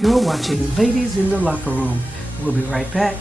You're watching Ladies in the Locker Room. We'll be right back.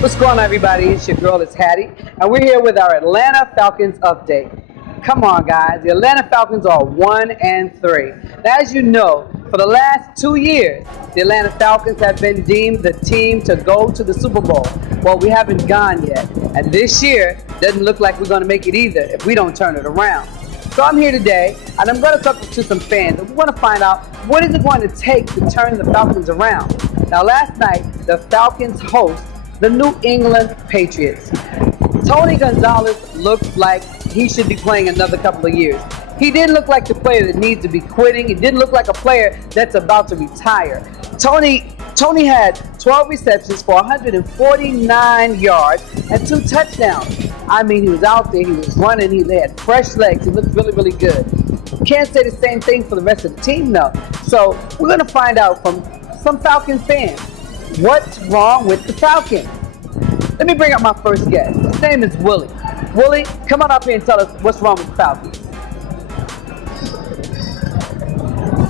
What's going on, everybody? It's your girl, it's Hattie, and we're here with our Atlanta Falcons update. Come on, guys. The Atlanta Falcons are 1-3. Now, as you know, for the last 2 years, the Atlanta Falcons have been deemed the team to go to the Super Bowl. Well, we haven't gone yet, and this year doesn't look like we're going to make it either if we don't turn it around. So I'm here today, and I'm going to talk to some fans, and we want to find out what is it going to take to turn the Falcons around. Now, last night, the Falcons host the New England Patriots. Tony Gonzalez looked like he should be playing another couple of years. He didn't look like the player that needs to be quitting. He didn't look like a player that's about to retire. Tony had 12 receptions for 149 yards and 2 touchdowns. I mean, he was out there, he was running, he had fresh legs, he looked really, really good. Can't say the same thing for the rest of the team, though. So we're going to find out from some Falcons fans what's wrong with the Falcons. Let me bring up my first guest. His name is Willie. Willie, come on up here and tell us what's wrong with the Falcons.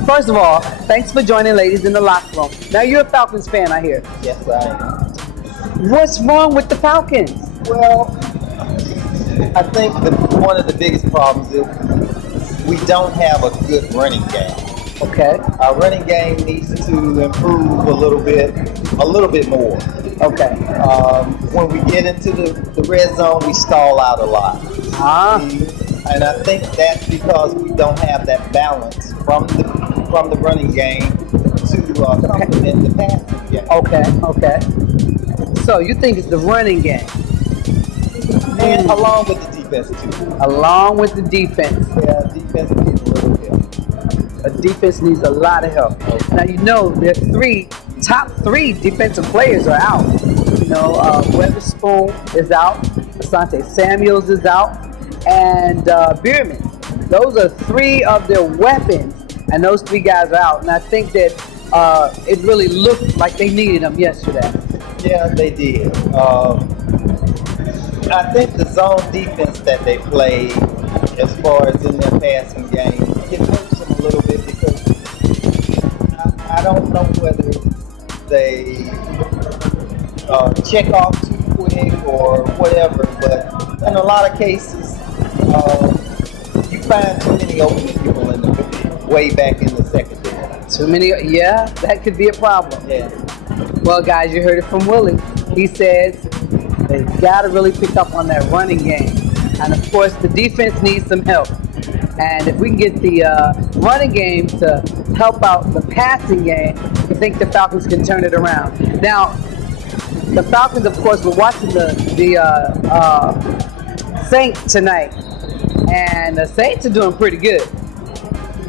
First of all, thanks for joining Ladies in the Locker Room. Now, you're a Falcons fan, I hear. Yes, I am. What's wrong with the Falcons? Well, I think one of the biggest problems is we don't have a good running game. Okay. Our running game needs to improve a little bit more. Okay. When we get into the red zone, we stall out a lot. And I think that's because we don't have that balance from the running game to complement the passing game. Okay. So you think it's the running game? And along with the defense too. Along with the defense. Yeah, defense needs a little help. A defense needs a lot of help. Now, you know, their top three defensive players are out. You know, Weatherspoon is out, Asante Samuels is out, and Bierman. Those are 3 of their weapons, and those 3 guys are out. And I think that it really looked like they needed them yesterday. Yeah, they did. I think the zone defense that they played, as far as in their passing game, it hurts them a little bit because I don't know whether they check off too quick or whatever, but in a lot of cases, you find too many open people in the way back in the secondary. Too many, yeah, that could be a problem. Yeah. Well, guys, you heard it from Willie. He says they've got to really pick up on that running game. And, of course, the defense needs some help. And if we can get the running game to help out the passing game, I think the Falcons can turn it around. Now, the Falcons, of course, we're watching the Saints tonight. And the Saints are doing pretty good.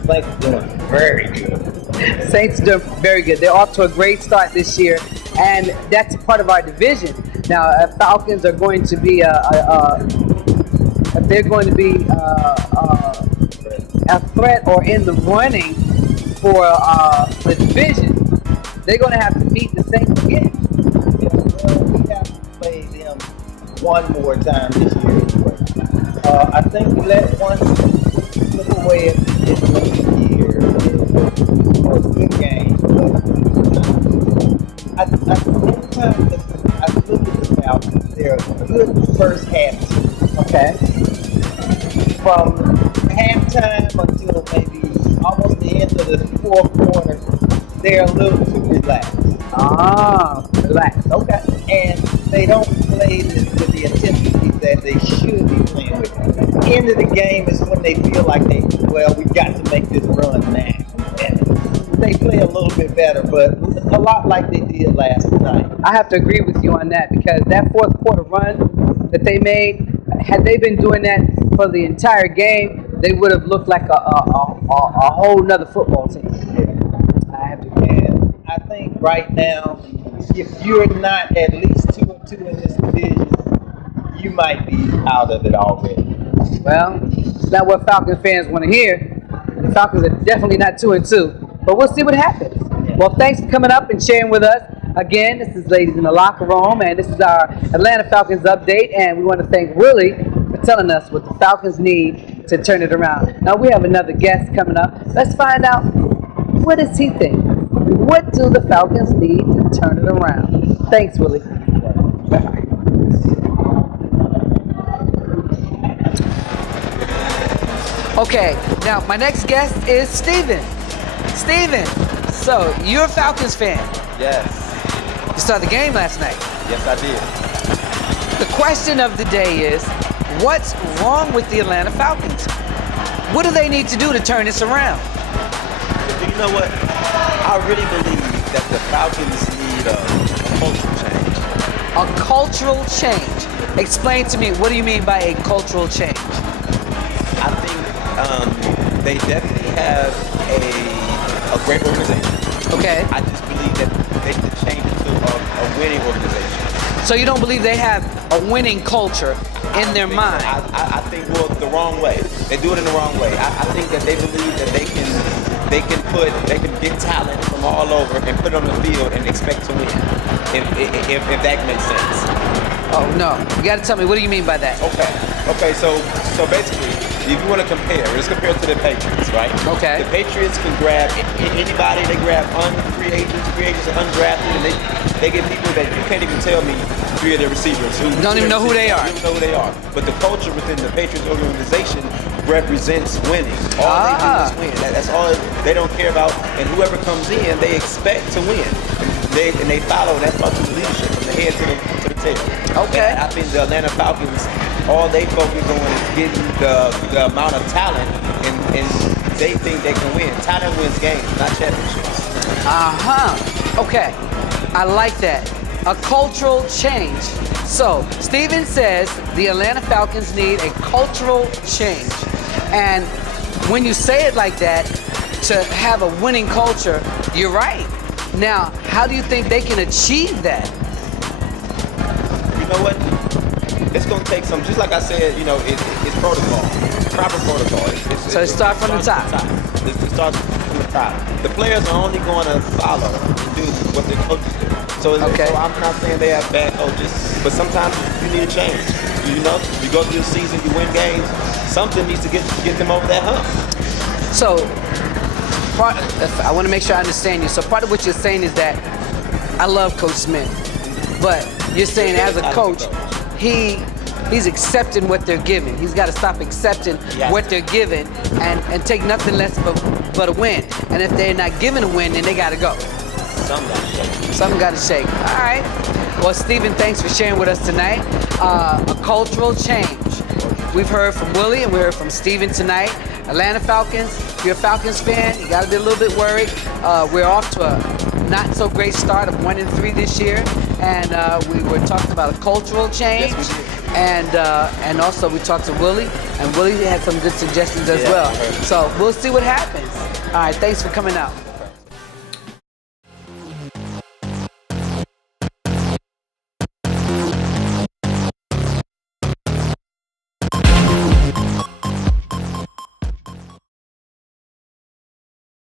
Saints are doing very good. Saints are doing very good. They're off to a great start this year, and that's part of our division. Now, Falcons are going to be if they're going to be a threat or in the running for the division, they're going to have to beat the Saints again. We have to play them one more time this year anyway. I think we let one slip away at the end of the year. It was a good game, but I look at the Falcons. They're a good first half team. Okay. From halftime until maybe almost the end of the 4th quarter, they're a little too relaxed. Relax. Okay. And they don't play with the intensity that they should be playing with. The end of the game is when they feel like we've got to make this run now. And they play a little bit better, but a lot like they did last night. I have to agree with you on that because that 4th quarter run that they made, had they been doing that for the entire game, they would have looked like a whole nother football team. Yeah. I have to. And I think right now, if you're not at least 2-2 in this division, you might be out of it already. Well, it's not what Falcons fans want to hear. The Falcons are definitely not 2-2, but we'll see what happens. Yeah. Well, thanks for coming up and sharing with us. Again, this is Ladies in the Locker Room, and this is our Atlanta Falcons update, and we want to thank Willie for telling us what the Falcons need to turn it around. Now we have another guest coming up. Let's find out, what does he think? What do the Falcons need to turn it around? Thanks, Willie. Okay, now my next guest is Steven. Steven, so you're a Falcons fan. Yes. You saw the game last night. Yes, I did. The question of the day is, what's wrong with the Atlanta Falcons? What do they need to do to turn this around? You know what? I really believe that the Falcons need a cultural change. A cultural change. Explain to me, what do you mean by a cultural change? I think they definitely have a great organization. Okay. I just believe that they should change it to a winning organization. So you don't believe they have a winning culture in their mind? I think, well, the wrong way. They do it in the wrong way. I think that they believe that they can get talent from all over and put it on the field and expect to win. If that makes sense. Oh no, you got to tell me, what do you mean by that? Okay. So basically, if you want to compare, let's compare to the Patriots, right? Okay. The Patriots can grab anybody. They grab free agents, and undrafted, and they get people that you can't even tell me 3 of their receivers who don't even know who they are. Don't even know who they are. But the culture within the Patriots organization represents winning. All they do is win. That's all they don't care about. And whoever comes in, they expect to win. And they follow. That starts with leadership from the head to the tail. Okay. And I think the Atlanta Falcons, all they focus on is getting the amount of talent, and they think they can win. Talent wins games, not championships. Okay, I like that. A cultural change. So, Steven says the Atlanta Falcons need a cultural change. And when you say it like that, to have a winning culture, you're right. Now, how do you think they can achieve that? You know what? It's going to take some, just like I said, it's protocol, proper protocol. So it starts from the top. It starts from the top. The players are only going to follow and do what their coaches do. So I'm not saying they have bad coaches, but sometimes you need a change. You go through the season, you win games, something needs to get them over that hump. So, I want to make sure I understand you. So part of what you're saying is that I love Coach Smith, but you're saying as a coach, he's accepting what they're giving. He's got to stop accepting what they're giving and take nothing less but a win. And if they're not giving a win, then they got to go. Something got to shake. All right. Well, Steven, thanks for sharing with us tonight. A cultural change. We've heard from Willie and we heard from Steven tonight. Atlanta Falcons, if you're a Falcons fan, you got to be a little bit worried. We're off to a not so great start of 1-3 this year. And we were talking about a cultural change. And also we talked to Willie, and Willie had some good suggestions as well. So we'll see what happens. All right, thanks for coming out.